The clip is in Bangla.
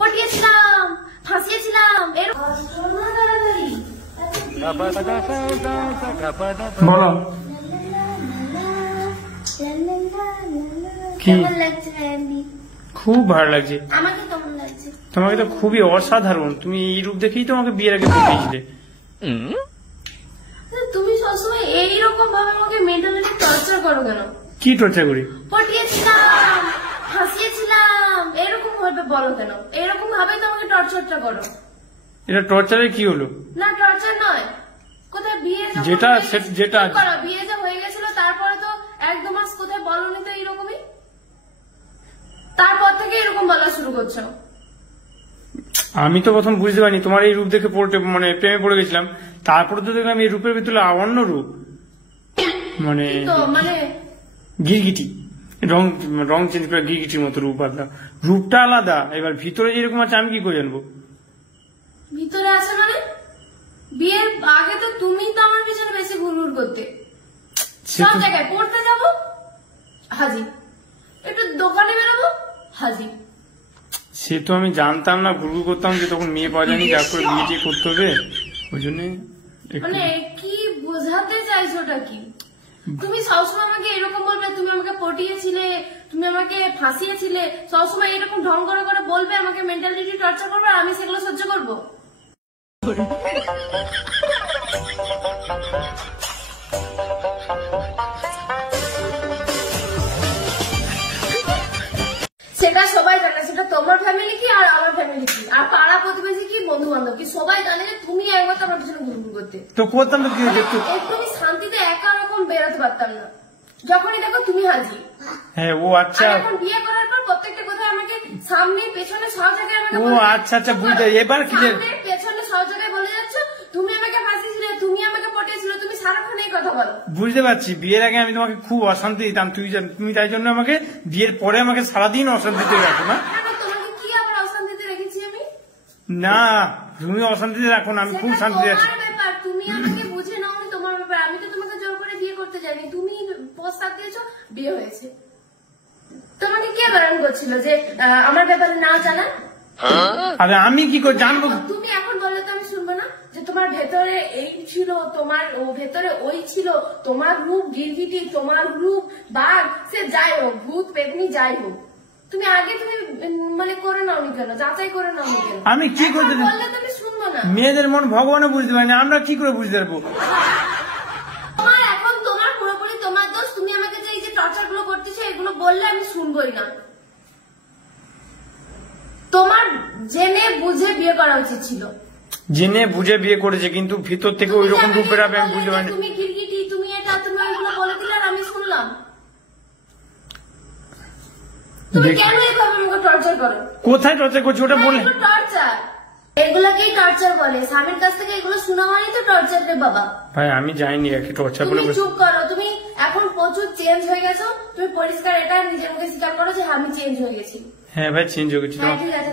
পটিয়েছিলাম, ফাঁসিয়েছিলাম। বলো কেমন লাগছে? খুব ভালো লাগছে। আমাকে কেমন লাগছে? তোমাকে তো খুবই অসাধারণ। তুমি এই রূপ দেখেই তোমাকে বিয়ের আগে পটিয়েছিলে। তুমি সবসময় এইরকম ভাবে আমাকে মেন্টালি টর্চার করো কেন? কি টর্চার করি? পটিয়েছিলাম, ফাঁসিয়েছিলাম, এরকম ভাবে বলো কেন? এরকম ভাবে তো আমাকে টর্চারটা করো। এটা টর্চারের কি হলো? না টর্চার নয়। কোথায় বিয়ে যেটা বিয়ে যা হয়ে গেছিল তারপরে তো 1-2 মাস কোথায় বলনি তো এইরকমই, তারপর থেকে এরকম বলা শুরু করছো। আমি তো প্রথম বুঝতে পারিনি তোমার এই রূপ দেখে মানে প্রেমে পড়ে গেছিলাম। তারপরে তো দেখলাম এই রূপের ভিতরে অন্য রূপ, মানে গিরগিটি, রং চেঞ্জ করে গিরগিটির মতো রূপ আলাদা, রূপটা আলাদা। এবার ভিতরে যেরকম আছে আমি কি করে জানবো? ভিতরে আছে মানে বিয়ের আগে তো তুমি তো আমার পিছনে বেশি ঘুরঘুর করতে। সব জায়গায় পড়তে যাবো হাজির, একটু দোকানে বেরোবো হাজির। সে তো আমি জানতাম না, ঘুরঘুর করতাম যে তখন মেয়ে পাওয়া যায়নি, যা করে বিয়ে করতে হবে ওই জন্য। মানে কি বোঝাতে চাইছোটা কি? তুমি সবসময় আমাকে এরকম বলবে তুমি আমাকে পটিয়েছিলে, তুমি আমাকে ফাঁসিয়েছিলে, সবসময় এরকম ঢং করে করে বলবে, আমাকে মেন্টালিটি টর্চার করবে, আর আমি সেগুলো সহ্য করবো? সেটা সবাই জানে, সেটা তোমার ফ্যামিলি কি আর আমার ফ্যামিলি কি আর পাড়া প্রতিবেশী কি বন্ধু বান্ধব কি সবাই জানে যে তুমি একবার আমার পিছনে ঘুরঘুর করতে। তো করতাম তো কি হয়েছে? একদমই শান্তিতে একা রকম বেরোতে পারতাম না, যখনই দেখো তুমি হাজির। হ্যাঁ ও আচ্ছা। এখন বিয়ে করার পর প্রত্যেকটা কোথায় আমাকে সামনে পেছনে সব জায়গায় আমাকে ও আচ্ছা আচ্ছা বুঝতে এবার কি পেছনে সব জায়গায় বলে যাচ্ছ তুমি আমাকে ফাঁসিয়েছিলে, তুমি আমাকে পটিয়েছিলে, তুমি সারাক্ষণ এই কথা বলো। বুঝতে পারছি বিয়ের আগে আমি তোমাকে খুব অশান্তি দিতাম, তুমি তাই জন্য আমাকে বিয়ের পরে আমাকে সারাদিন অশান্তিতে রাখো না? তোমাকে কি আবার অশান্তিতে রেখেছি আমি? না তুমি অশান্তিতে রাখো না, আমি খুব শান্তিতে আছি। তুমি আমাকে বুঝে নাও তোমার ব্যাপার, আমি তো তোমাকে জোর করে বিয়ে করতে যাইনি, তুমি প্রস্তাব দিয়েছো, বিয়ে হয়েছে। তোমাকে কে বারণ করছিল যে আমার ব্যাপারে না জানা? আরে আমি কি করে জানবো? তুমি এখন বললে তো আমি শুনবো না যে তোমার ভেতরে এই ছিল, তোমার ভেতরে ওই ছিল, তোমার রূপ গিরগিটি, তোমার রূপ বাঘ, সে যাই হোক, ভূত পেতনি যাই হোক, তুমি আগে তুমি মানে করে নাও নি কেন, যাচাই করে নাও নি কেন? আমি কি করতে বললে তো আমি শুনবো না। মেয়েদের মন ভগবানও বুঝতে পারি না, আমরা কি করে বুঝতে পারবো? তোমার এখন তোমার পুরোপুরি তোমার দোষ। তুমি আমাকে যে এই যে টর্চার গুলো করতেছো এগুলো বললে আমি শুনবোই না। তোমার জেনে বুঝে বিয়ে করা উচিত ছিল। জেনে বুঝে বিয়ে করেছে কিন্তু ভিতর থেকে ওই রকম রূপের আমি বুঝতে পারিনি। তুমি গিরগিটি, তুমি এটা, তুমি ওইগুলো বলে দিলে আর আমি শুনলাম। তুমি কেন এইভাবে আমাকে টর্চার করো? কোথায় টর্চার করছি ওটা বলে? টর্চার, এগুলোকেই টর্চার বলে। স্বামীর কাছ থেকে এগুলো শোনা হয়নি তো টর্চার রে বাবা। ভাই আমি জানি আর কি টর্চার বলে। চুপ করো, তুমি এখন প্রচুর চেঞ্জ হয়ে গেছো। তুমি পরিষ্কার এটা নিজের মুখে স্বীকার করো যে আমি চেঞ্জ হয়ে গেছি। হ্যাঁ ভাই চেঞ্জ হয়ে গেছি। ঠিক আছে।